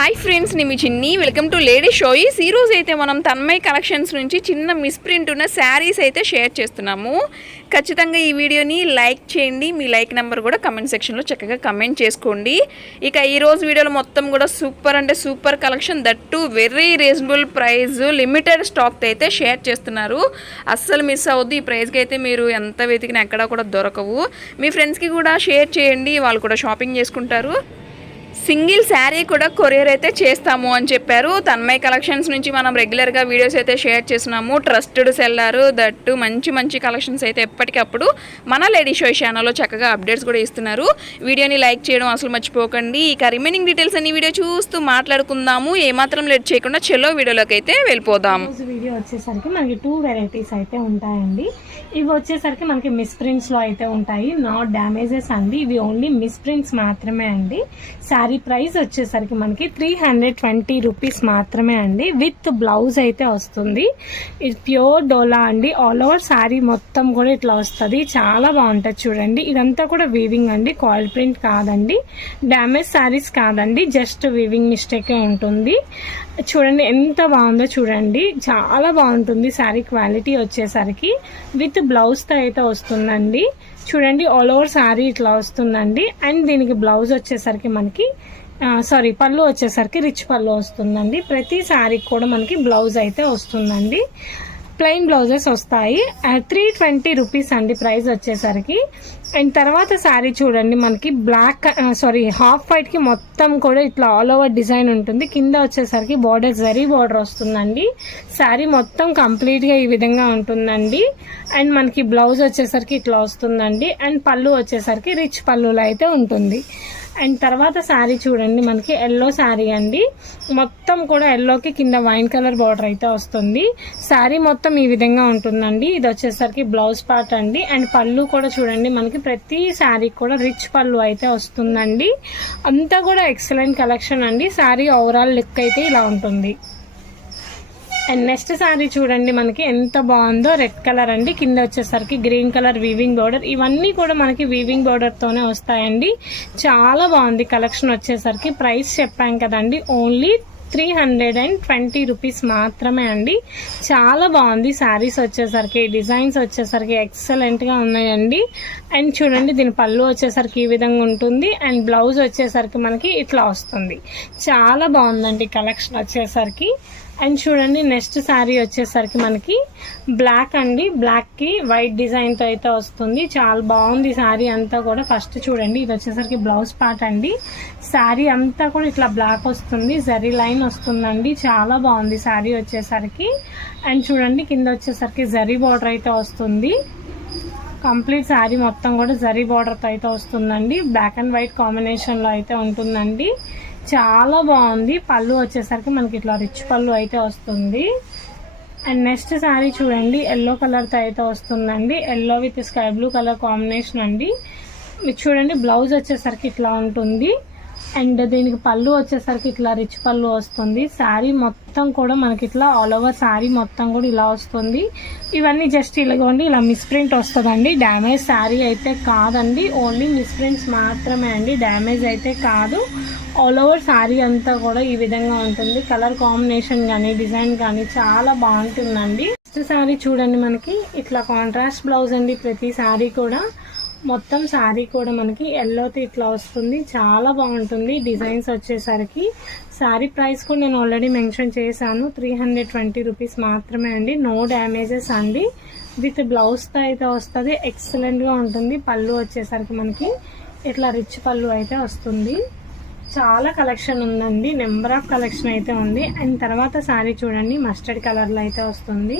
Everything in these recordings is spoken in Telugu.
హాయ్ ఫ్రెండ్స్ నేను మీ చిన్ని. వెల్కమ్ టు లేడీ షోయిస్ ఈ అయితే మనం తన్మయ్ కలెక్షన్స్ నుంచి చిన్న మిస్ప్రింట్ ఉన్న శారీస్ అయితే షేర్ చేస్తున్నాము. ఖచ్చితంగా ఈ వీడియోని లైక్ చేయండి. మీ లైక్ నెంబర్ కూడా కమెంట్ సెక్షన్లో చక్కగా కమెంట్ చేసుకోండి. ఇక ఈ రోజు వీడియోలో మొత్తం కూడా సూపర్ అంటే super collection that very reasonable price limited stock అయితే షేర్ చేస్తున్నారు. అస్సలు మిస్ అవ్వద్దు. ఈ ప్రైస్కి అయితే మీరు ఎంత వెతికినా ఎక్కడా కూడా దొరకవు. మీ ఫ్రెండ్స్కి కూడా షేర్ చేయండి. వాళ్ళు కూడా షాపింగ్ చేసుకుంటారు. సింగిల్ శారీ కూడా కొరియర్ అయితే చేస్తాము అని చెప్పారు. తన్మయ్ కలెక్షన్స్ నుంచి మనం రెగ్యులర్గా వీడియోస్ అయితే షేర్ చేస్తున్నాము. ట్రస్టెడ్ సెల్లారు దట్టు మంచి మంచి కలెక్షన్స్ అయితే ఎప్పటికప్పుడు మన లేడీ షో ఛానల్లో చక్కగా అప్డేట్స్ కూడా ఇస్తున్నారు. వీడియోని లైక్ చేయడం అసలు మర్చిపోకండి. ఇక రిమైనింగ్ డీటెయిల్స్ అన్ని వీడియో చూస్తూ మాట్లాడుకుందాము. ఏమాత్రం లేట్ చేయకుండా చెల్లో వీడియోలోకి అయితే వెళ్ళిపోదాం. వీడియో వచ్చేసరికి మనకి టూ వెరైటీస్ అయితే ఉంటాయండి. ఇవి వచ్చేసరికి మనకి మిస్ ప్రింట్స్లో అయితే ఉంటాయి. నాట్ డ్యామేజెస్ అండి. ఇవి ఓన్లీ మిస్ ప్రింట్స్ మాత్రమే అండి. శారీ ప్రైస్ వచ్చేసరికి మనకి త్రీ హండ్రెడ్ ట్వంటీ రూపీస్ మాత్రమే అండి. విత్ బ్లౌజ్ అయితే వస్తుంది. ఇది ప్యూర్ డోలా అండి. ఆల్ ఓవర్ శారీ మొత్తం కూడా ఇట్లా వస్తుంది. చాలా బాగుంటుంది చూడండి. ఇదంతా కూడా వీవింగ్ అండి. కాయిల్ ప్రింట్ కాదండి. డ్యామేజ్ శారీస్ కాదండి. జస్ట్ వీవింగ్ మిస్టేకే ఉంటుంది. చూడండి ఎంత బాగుందో చూడండి. చాలా బాగుంటుంది శారీ క్వాలిటీ వచ్చేసరికి. విత్ బ్లౌజ్తో అయితే వస్తుందండి. చూడండి ఆల్ ఓవర్ శారీ ఇట్లా వస్తుందండి. అండ్ దీనికి బ్లౌజ్ వచ్చేసరికి మనకి సారీ పళ్ళు వచ్చేసరికి రిచ్ పళ్ళు వస్తుందండి. ప్రతి శారీకి కూడా మనకి బ్లౌజ్ అయితే వస్తుందండి. ప్లెయిన్ బ్లౌజెస్ వస్తాయి. త్రీ ట్వంటీ రూపీస్ అండి ప్రైస్ వచ్చేసరికి. అండ్ తర్వాత శారీ చూడండి మనకి బ్లాక్ సారీ హాఫ్ వైట్కి మొత్తం కూడా ఇట్లా ఆల్ ఓవర్ డిజైన్ ఉంటుంది. కింద వచ్చేసరికి బార్డర్ జరీ బార్డర్ వస్తుందండి. శారీ మొత్తం కంప్లీట్గా ఈ విధంగా ఉంటుందండి. అండ్ మనకి బ్లౌజ్ వచ్చేసరికి ఇట్లా వస్తుందండి. అండ్ పళ్ళు వచ్చేసరికి రిచ్ పళ్ళులో అయితే ఉంటుంది. అండ్ తర్వాత శారీ చూడండి మనకి ఎల్లో శారీ అండి. మొత్తం కూడా ఎల్లోకి కింద వైన్ కలర్ బార్డర్ అయితే వస్తుంది. శారీ మొత్తం ఈ విధంగా ఉంటుందండి. ఇది వచ్చేసరికి బ్లౌజ్ పార్ట్ అండి. అండ్ పళ్ళు కూడా చూడండి మనకి ప్రతి శారీ కూడా రిచ్ పళ్ళు అయితే వస్తుందండి. అంతా కూడా ఎక్సలెంట్ కలెక్షన్ అండి. శారీ ఓవరాల్ లుక్ అయితే ఇలా ఉంటుంది. అండ్ నెక్స్ట్ శారీ చూడండి మనకి ఎంత బాగుందో. రెడ్ కలర్ అండి. కింద వచ్చేసరికి గ్రీన్ కలర్ వీవింగ్ బార్డర్ ఇవన్నీ కూడా మనకి వీవింగ్ బార్డర్తోనే వస్తాయండి. చాలా బాగుంది కలెక్షన్ వచ్చేసరికి. ప్రైస్ చెప్పాం కదండి. Only three hundred and twenty rupees మాత్రమే అండి. చాలా బాగుంది శారీస్ వచ్చేసరికి. డిజైన్స్ వచ్చేసరికి ఎక్సలెంట్గా ఉన్నాయండి. అండ్ చూడండి దీని పళ్ళు వచ్చేసరికి ఈ విధంగా ఉంటుంది. అండ్ బ్లౌజ్ వచ్చేసరికి మనకి ఇట్లా వస్తుంది. చాలా బాగుందండి కలెక్షన్ వచ్చేసరికి. అండ్ చూడండి నెక్స్ట్ శారీ వచ్చేసరికి మనకి బ్లాక్ అండి. బ్లాక్కి వైట్ డిజైన్తో అయితే వస్తుంది. చాలా బాగుంది శారీ అంతా కూడా. ఫస్ట్ చూడండి ఇది వచ్చేసరికి బ్లౌజ్ పార్ట్ అండి. శారీ అంతా కూడా ఇట్లా బ్లాక్ వస్తుంది జరీ లైన్ వస్తుందండి. చాలా బాగుంది శారీ వచ్చేసరికి. అండ్ చూడండి కింద వచ్చేసరికి జరీ బార్డర్ అయితే వస్తుంది. కంప్లీట్ శారీ మొత్తం కూడా జరీ బార్డర్తో అయితే వస్తుందండి. బ్లాక్ అండ్ వైట్ కాంబినేషన్లో అయితే ఉంటుందండి. చాలా బాగుంది. పళ్ళు వచ్చేసరికి మనకి ఇట్లా రిచ్ పళ్ళు అయితే వస్తుంది. అండ్ నెక్స్ట్ శారీ చూడండి ఎల్లో కలర్తో అయితే వస్తుందండి. Yellow with sky blue colour combination అండి. చూడండి బ్లౌజ్ వచ్చేసరికి ఇట్లా ఉంటుంది. అండ్ దీనికి పళ్ళు వచ్చేసరికి ఇట్లా రిచ్ పళ్ళు వస్తుంది. శారీ మొత్తం కూడా మనకి ఇట్లా ఆల్ ఓవర్ శారీ మొత్తం కూడా ఇలా వస్తుంది. ఇవన్నీ జస్ట్ ఇలాగోండి ఇలా మిస్ప్రింట్ వస్తుందండి. డ్యామేజ్ శారీ అయితే కాదండి. ఓన్లీ మిస్ప్రింట్స్ మాత్రమే అండి. డ్యామేజ్ అయితే కాదు. ఆల్ ఓవర్ శారీ అంతా కూడా ఈ విధంగా ఉంటుంది. కలర్ కాంబినేషన్ కానీ డిజైన్ కానీ చాలా బాగుంటుందండి. నెక్స్ట్ శారీ చూడండి మనకి. ఇట్లా కాంట్రాస్ట్ బ్లౌజ్ అండి ప్రతి శారీ కూడా. మొత్తం శారీ కూడా మనకి ఎల్లోతో ఇట్లా వస్తుంది. చాలా బాగుంటుంది డిజైన్స్ వచ్చేసరికి. శారీ ప్రైస్ కూడా నేను ఆల్రెడీ మెన్షన్ చేశాను. త్రీ హండ్రెడ్ ట్వంటీ రూపీస్ మాత్రమే అండి. నో డ్యామేజెస్ అండి. విత్ బ్లౌజ్తో అయితే వస్తుంది. ఎక్సలెంట్గా ఉంటుంది. పళ్ళు వచ్చేసరికి మనకి. ఇట్లా రిచ్ పళ్ళు అయితే వస్తుంది. చాలా కలెక్షన్ ఉందండి. నెంబర్ ఆఫ్ కలెక్షన్ అయితే ఉంది. అండ్ తర్వాత శారీ చూడండి. మస్టర్డ్ కలర్లో అయితే వస్తుంది.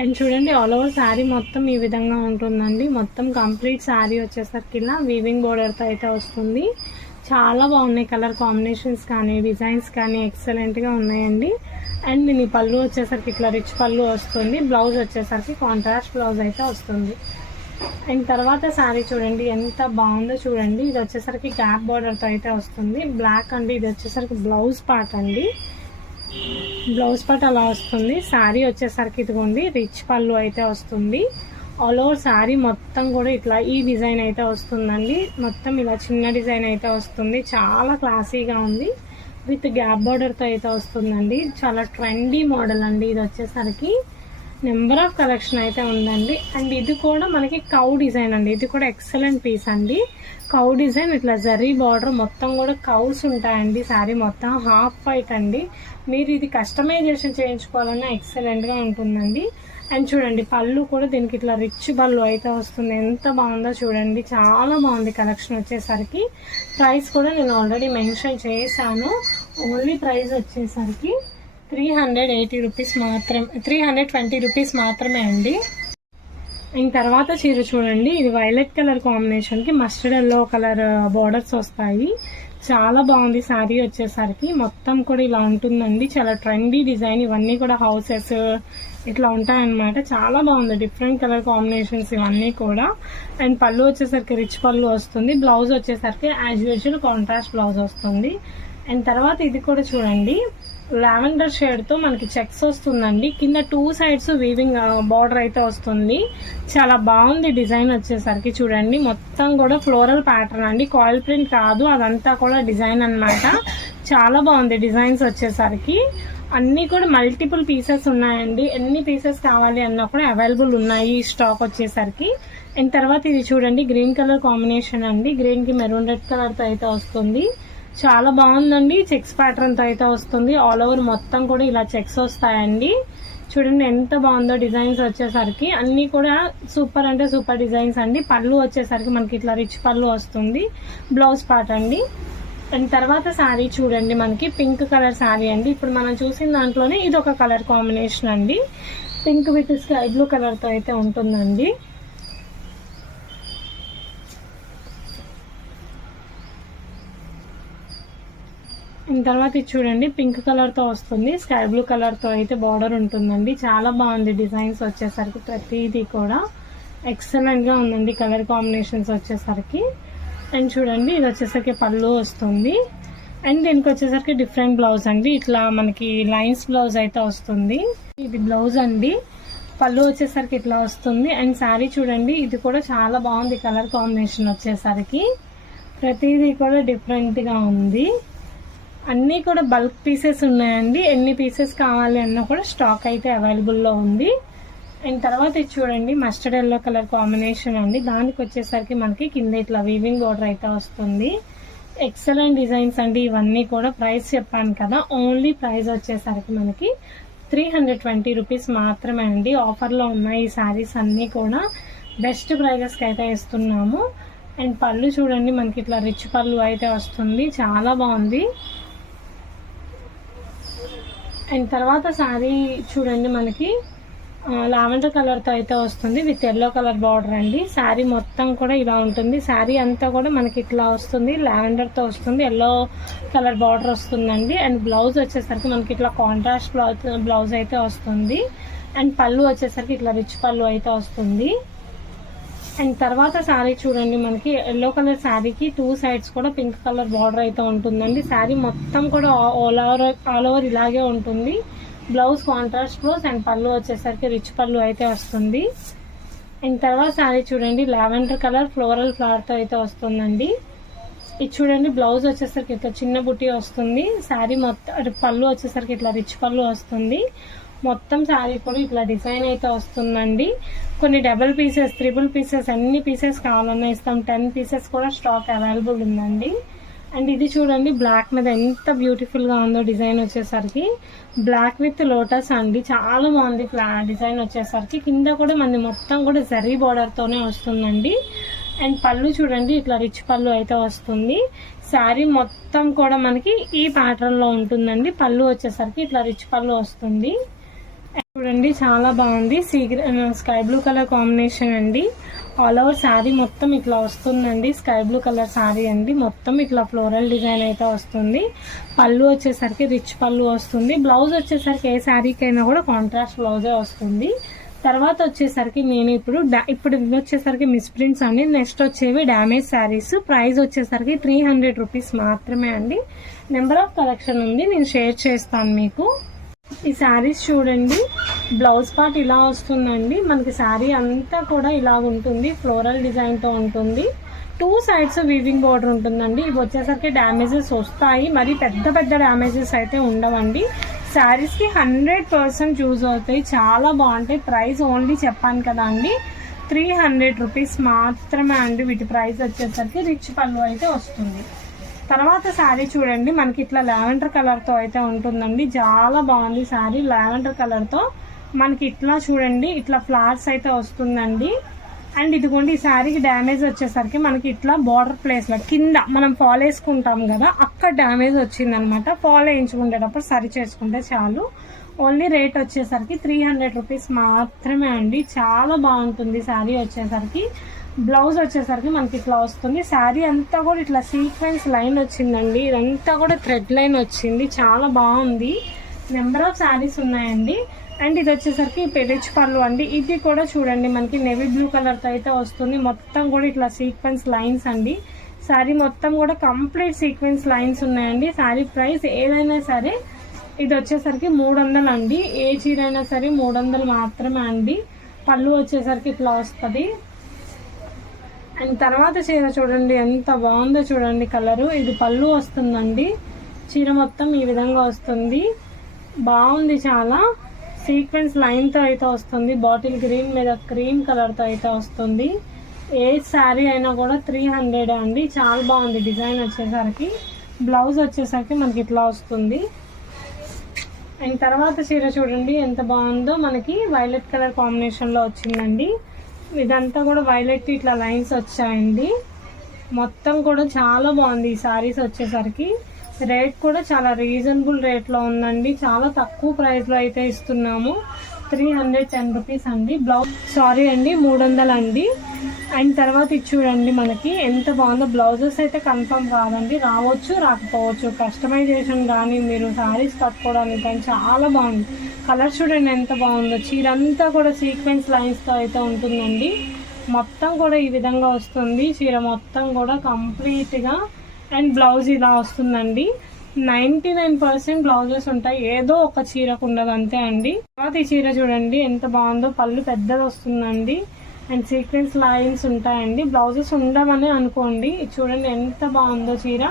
అండ్ చూడండి ఆల్ ఓవర్ శారీ మొత్తం ఈ విధంగా ఉంటుందండి. మొత్తం కంప్లీట్ శారీ వచ్చేసరికి ఇలా వీవింగ్ బోర్డర్తో అయితే వస్తుంది. చాలా బాగున్నాయి కలర్ కాంబినేషన్స్ కానీ డిజైన్స్ కానీ ఎక్సలెంట్గా ఉన్నాయండి. అండ్ దీని పళ్ళు వచ్చేసరికి ఇట్లా రిచ్ పళ్ళు వస్తుంది. బ్లౌజ్ వచ్చేసరికి కాంట్రాస్ట్ బ్లౌజ్ అయితే వస్తుంది. అండ్ తర్వాత శారీ చూడండి ఎంత బాగుందో చూడండి. ఇది వచ్చేసరికి గ్యాప్ బార్డర్తో అయితే వస్తుంది. బ్లాక్ అండి ఇది వచ్చేసరికి బ్లౌజ్ పార్ట్ అండి. బ్లౌజ్ పార్ట్ అలా వస్తుంది. శారీ వచ్చేసరికి ఇదిగోండి రిచ్ పళ్ళు అయితే వస్తుంది. ఆల్ ఓవర్ శారీ మొత్తం కూడా ఇట్లా ఈ డిజైన్ అయితే వస్తుందండి. మొత్తం ఇలా చిన్న డిజైన్ అయితే వస్తుంది. చాలా క్లాసీగా ఉంది. విత్ గ్యాప్ బార్డర్తో అయితే వస్తుందండి. చాలా ట్రెండీ మోడల్ అండి ఇది వచ్చేసరికి. నెంబర్ ఆఫ్ కలెక్షన్ అయితే ఉందండి. అండ్ ఇది కూడా మనకి కౌ డిజైన్ అండి. ఇది కూడా ఎక్సలెంట్ పీస్ అండి. కౌ డిజైన్ ఇట్లా జరీ బార్డర్ మొత్తం కూడా కౌస్ ఉంటాయండి సారీ మొత్తం. హాఫ్ వైట్ అండి. మీరు ఇది కస్టమైజేషన్ చేయించుకోవాలన్నా ఎక్సలెంట్గా ఉంటుందండి. అండ్ చూడండి పళ్ళు కూడా దీనికి ఇట్లా రిచ్ పళ్ళు అయితే వస్తుంది. ఎంత బాగుందో చూడండి. చాలా బాగుంది కలెక్షన్ వచ్చేసరికి. ప్రైస్ కూడా నేను ఆల్రెడీ మెన్షన్ చేశాను. ఓన్లీ ప్రైస్ వచ్చేసరికి త్రీ హండ్రెడ్ ఎయిటీ రూపీస్ మాత్రమే త్రీ హండ్రెడ్ ట్వంటీ రూపీస్ మాత్రమే అండి. ఇంక తర్వాత చీర చూడండి. ఇది వైలెట్ కలర్ కాంబినేషన్కి మస్టర్డ్ ఎల్లో కలర్ బార్డర్స్ వస్తాయి. చాలా బాగుంది శారీ వచ్చేసరికి. మొత్తం కూడా ఇలా ఉంటుందండి. చాలా ట్రెండీ డిజైన్. ఇవన్నీ కూడా హౌసెస్ ఇట్లా ఉంటాయన్నమాట. చాలా బాగుంది. డిఫరెంట్ కలర్ కాంబినేషన్స్ ఇవన్నీ కూడా. అండ్ పళ్ళు వచ్చేసరికి రిచ్ పళ్ళు వస్తుంది. బ్లౌజ్ వచ్చేసరికి యాజ్ యూజువల్ కాంట్రాస్ట్ బ్లౌజ్ వస్తుంది. అండ్ తర్వాత ఇది కూడా చూడండి. లావెండర్ షేడ్తో మనకి చెక్స్ వస్తుందండి. కింద టూ సైడ్స్ వీవింగ్ బార్డర్ అయితే వస్తుంది. చాలా బాగుంది డిజైన్ వచ్చేసరికి చూడండి. మొత్తం కూడా ఫ్లోరల్ ప్యాటర్న్ అండి. కాయిల్ ప్రింట్ కాదు అదంతా కూడా డిజైన్ అన్నమాట. చాలా బాగుంది డిజైన్స్ వచ్చేసరికి. అన్నీ కూడా మల్టిపుల్ పీసెస్ ఉన్నాయండి. ఎన్ని పీసెస్ కావాలి అన్నా కూడా అవైలబుల్ ఉన్నాయి స్టాక్ వచ్చేసరికి. అండ్ తర్వాత ఇది చూడండి గ్రీన్ కలర్ కాంబినేషన్ అండి. గ్రీన్కి మెరూన్ రెడ్ కలర్తో అయితే వస్తుంది. చాలా బాగుందండి. చెక్స్ ప్యాటర్న్తో అయితే వస్తుంది. ఆల్ ఓవర్ మొత్తం కూడా ఇలా చెక్స్ వస్తాయండి. చూడండి ఎంత బాగుందో డిజైన్స్ వచ్చేసరికి. అన్నీ కూడా సూపర్ అంటే సూపర్ డిజైన్స్ అండి. పళ్ళు వచ్చేసరికి మనకి ఇట్లా రిచ్ పళ్ళు వస్తుంది. బ్లౌజ్ పార్ట్ అండి. అండ్ తర్వాత శారీ చూడండి మనకి. పింక్ కలర్ శారీ అండి. ఇప్పుడు మనం చూసిన దాంట్లోనే ఇది ఒక కలర్ కాంబినేషన్ అండి పింక్ విత్ స్కై బ్లూ కలర్తో అయితే ఉంటుందండి. తర్వాత ఇది చూడండి పింక్ కలర్తో వస్తుంది. స్కై బ్లూ కలర్తో అయితే బార్డర్ ఉంటుందండి. చాలా బాగుంది డిజైన్స్ వచ్చేసరికి ప్రతిదీ కూడా. ఎక్సలెంట్గా ఉందండి కలర్ కాంబినేషన్స్ వచ్చేసరికి. అండ్ చూడండి ఇది వచ్చేసరికి పళ్ళు వస్తుంది. అండ్ దీనికి వచ్చేసరికి డిఫరెంట్ బ్లౌజ్ అండి. ఇట్లా మనకి లైన్స్ బ్లౌజ్ అయితే వస్తుంది. ఇది బ్లౌజ్ అండి. పళ్ళు వచ్చేసరికి ఇట్లా వస్తుంది. అండ్ శారీ చూడండి ఇది కూడా చాలా బాగుంది కలర్ కాంబినేషన్ వచ్చేసరికి. ప్రతిదీ కూడా డిఫరెంట్గా ఉంది. అన్నీ కూడా బల్క్ పీసెస్ ఉన్నాయండి. ఎన్ని పీసెస్ కావాలి అన్నా కూడా స్టాక్ అయితే అవైలబుల్లో ఉంది. అండ్ తర్వాత ఇది చూడండి మస్టర్డ్ ఎల్లో కలర్ కాంబినేషన్ అండి. దానికి వచ్చేసరికి మనకి కింద ఇట్లా వీవింగ్ బోర్డర్ అయితే వస్తుంది. ఎక్సలెంట్ డిజైన్స్ అండి. ఇవన్నీ కూడా ప్రైస్ చెప్పాను కదా. ఓన్లీ ప్రైస్ వచ్చేసరికి మనకి త్రీ హండ్రెడ్ ట్వంటీ రూపీస్ మాత్రమే అండి. ఆఫర్లో ఉన్నాయి ఈ శారీస్ అన్నీ కూడా. బెస్ట్ ప్రైజెస్కి అయితే ఇస్తున్నాము. అండ్ పళ్ళు చూడండి మనకి ఇట్లా రిచ్ పళ్ళు అయితే వస్తుంది. చాలా బాగుంది. అండ్ తర్వాత శారీ చూడండి మనకి. లావెండర్ కలర్తో అయితే వస్తుంది. విత్ ఎల్లో కలర్ బార్డర్ అండి. శారీ మొత్తం కూడా ఇలా ఉంటుంది. శారీ అంతా కూడా మనకి ఇట్లా వస్తుంది. లావెండర్తో వస్తుంది. ఎల్లో కలర్ బార్డర్ వస్తుందండి. అండ్ బ్లౌజ్ వచ్చేసరికి మనకి ఇట్లా కాంట్రాస్ట్ బ్లౌజ్ బ్లౌజ్ అయితే వస్తుంది. అండ్ పళ్ళు వచ్చేసరికి ఇట్లా రిచ్ పళ్ళు అయితే వస్తుంది. అండ్ తర్వాత శారీ చూడండి మనకి ఎల్లో కలర్ శారీకి టూ సైడ్స్ కూడా పింక్ కలర్ బార్డర్ అయితే ఉంటుందండి. శారీ మొత్తం కూడా ఆల్ ఓవర్ ఆల్ ఓవర్ ఇలాగే ఉంటుంది. బ్లౌజ్ కాంట్రాస్ట్ బ్లౌజ్ అండ్ పళ్ళు వచ్చేసరికి రిచ్ పళ్ళు అయితే వస్తుంది. అండ్ తర్వాత శారీ చూడండి లావెండర్ కలర్ ఫ్లోరల్ ఫ్లవర్తో అయితే వస్తుందండి. ఇది చూడండి బ్లౌజ్ వచ్చేసరికి ఇట్లా చిన్న బుట్టి వస్తుంది. శారీ మొత్తం పళ్ళు వచ్చేసరికి ఇట్లా రిచ్ పళ్ళు వస్తుంది. మొత్తం శారీ కూడా ఇట్లా డిజైన్ అయితే వస్తుందండి. కొన్ని డబుల్ పీసెస్ త్రిబుల్ పీసెస్ అన్ని పీసెస్ కావాలన్నా ఇస్తాం. టెన్ పీసెస్ కూడా స్టాక్ అవైలబుల్ ఉందండి. అండ్ ఇది చూడండి బ్లాక్ మీద ఎంత బ్యూటిఫుల్గా ఉందో డిజైన్ వచ్చేసరికి. బ్లాక్ విత్ లోటస్ అండి. చాలా బాగుంది డిజైన్ వచ్చేసరికి. కింద కూడా మనది మొత్తం కూడా జరీ బార్డర్తోనే వస్తుందండి. అండ్ పళ్ళు చూడండి ఇట్లా రిచ్ పళ్ళు అయితే వస్తుంది. శారీ మొత్తం కూడా మనకి ఈ ప్యాటర్న్లో ఉంటుందండి. పళ్ళు వచ్చేసరికి ఇట్లా రిచ్ పళ్ళు వస్తుంది. చూడండి చాలా బాగుంది. See sky blue colour combination అండి. ఆల్ ఓవర్ శారీ మొత్తం ఇట్లా వస్తుందండి. స్కై బ్లూ కలర్ శారీ అండి. మొత్తం ఇట్లా ఫ్లోరల్ డిజైన్ అయితే వస్తుంది. పళ్ళు వచ్చేసరికి రిచ్ పళ్ళు వస్తుంది. బ్లౌజ్ వచ్చేసరికి ఏ శారీకైనా కూడా కాంట్రాస్ట్ బ్లౌజే వస్తుంది. తర్వాత వచ్చేసరికి నేను ఇప్పుడు ఇప్పుడు వచ్చేసరికి మిస్ ప్రింట్స్ అండి. నెక్స్ట్ వచ్చేవి డ్యామేజ్ శారీస్ ప్రైస్ వచ్చేసరికి త్రీ హండ్రెడ్ రూపీస్ మాత్రమే అండి. నెంబర్ ఆఫ్ కలెక్షన్ ఉంది. నేను షేర్ చేస్తాను మీకు. ఈ శారీస్ చూడండి బ్లౌజ్ పార్ట్ ఇలా వస్తుందండి. మనకి శారీ అంతా కూడా ఇలా ఉంటుంది ఫ్లోరల్ డిజైన్తో ఉంటుంది. టూ సైడ్స్ వీవింగ్ బోర్డర్ ఉంటుందండి. ఇవి వచ్చేసరికి డ్యామేజెస్ వస్తాయి. మరి పెద్ద పెద్ద డ్యామేజెస్ అయితే ఉండవండి. శారీస్కి హండ్రెడ్ పర్సెంట్ యూజ్ అవుతాయి. చాలా బాగుంటాయి. ప్రైస్ ఓన్లీ చెప్పాను కదా అండి. త్రీ హండ్రెడ్ రూపీస్ మాత్రమే అండి. వీటి ప్రైస్ వచ్చేసరికి రిచ్ పళ్ళు అయితే వస్తుంది. తర్వాత శారీ చూడండి మనకి ఇట్లా లావెండర్ కలర్తో అయితే ఉంటుందండి. చాలా బాగుంది శారీ. లావెండర్ కలర్తో మనకి ఇట్లా చూడండి ఇట్లా ఫ్లవర్స్ అయితే వస్తుందండి. అండ్ ఇదిగోండి ఈ శారీకి డ్యామేజ్ వచ్చేసరికి మనకి ఇట్లా బార్డర్ ప్లేస్లో కింద మనం ఫాల్ వేసుకుంటాం కదా అక్కడ డ్యామేజ్ వచ్చిందనమాట. ఫాల్ వేయించుకునేటప్పుడు సరి చేసుకుంటే చాలు. ఓన్లీ రేట్ వచ్చేసరికి త్రీ హండ్రెడ్ రూపీస్ మాత్రమే అండి. చాలా బాగుంటుంది శారీ వచ్చేసరికి. బ్లౌజ్ వచ్చేసరికి మనకి ఇట్లా వస్తుంది. శారీ అంతా కూడా ఇట్లా సీక్వెన్స్ లైన్ వచ్చిందండి. ఇదంతా కూడా థ్రెడ్ లైన్ వచ్చింది. చాలా బాగుంది. నెంబర్ ఆఫ్ శారీస్ ఉన్నాయండి. అండ్ ఇది వచ్చేసరికి పెరిచ్ పళ్ళు అండి. ఇది కూడా చూడండి మనకి నెవీ బ్లూ కలర్తో అయితే వస్తుంది. మొత్తం కూడా ఇట్లా సీక్వెన్స్ లైన్స్ అండి. శారీ మొత్తం కూడా కంప్లీట్ సీక్వెన్స్ లైన్స్ ఉన్నాయండి. శారీ ప్రైస్ ఏదైనా సరే ఇది వచ్చేసరికి మూడు వందలు అండి. ఏ చీర అయినా సరే మూడు వందలు మాత్రమే అండి. పళ్ళు వచ్చేసరికి ఇట్లా వస్తుంది. అండ్ తర్వాత చీర చూడండి ఎంత బాగుందో చూడండి కలరు. ఇది పళ్ళు వస్తుందండి. చీర మొత్తం ఈ విధంగా వస్తుంది. బాగుంది చాలా. సీక్వెన్స్ లైన్తో అయితే వస్తుంది. బాటిల్ గ్రీన్ మీద క్రీమ్ కలర్తో అయితే వస్తుంది. ఏ శారీ అయినా కూడా త్రీ హండ్రెడ్ అండి. చాలా బాగుంది డిజైన్ వచ్చేసరికి. బ్లౌజ్ వచ్చేసరికి మనకి ఇట్లా వస్తుంది. అండ్ తర్వాత చీర చూడండి ఎంత బాగుందో. మనకి వైలెట్ కలర్ కాంబినేషన్లో వచ్చిందండి. ఇదంతా కూడా వైలెట్ ఇట్లా లైన్స్ వచ్చాయండి. మొత్తం కూడా చాలా బాగుంది ఈ సారీస్ వచ్చేసరికి. రేట్ కూడా చాలా రీజనబుల్ రేట్లో ఉందండి. చాలా తక్కువ ప్రైస్లో అయితే ఇస్తున్నాము. త్రీ హండ్రెడ్ టెన్ రూపీస్ అండి. బ్లౌజ్ సారీ అండి మూడు వందలు అండి. అండ్ తర్వాత ఇది చూడండి మనకి ఎంత బాగుందో. బ్లౌజెస్ అయితే కన్ఫర్మ్ కాదండి. రావచ్చు రాకపోవచ్చు. కస్టమైజేషన్ కానీ మీరు శారీస్ కట్టుకోవడానికి కానీ చాలా బాగుంది. కలర్ చూడండి ఎంత బాగుందో. చీర అంతా కూడా సీక్వెన్స్ లైన్స్తో అయితే ఉంటుందండి. మొత్తం కూడా ఈ విధంగా వస్తుంది. చీర మొత్తం కూడా కంప్లీట్గా అండ్ బ్లౌజ్ ఇలా వస్తుందండి. నైంటీ నైన్ పర్సెంట్ బ్లౌజెస్ ఉంటాయి. ఏదో ఒక చీరకు ఉండదు అంతే అండి. తర్వాత ఈ చీర చూడండి ఎంత బాగుందో. పళ్ళు పెద్దది వస్తుందండి. అండ్ సీక్వెన్స్ లైన్స్ ఉంటాయండి. బ్లౌజెస్ ఉండమని అనుకోండి. చూడండి ఎంత బాగుందో చీర.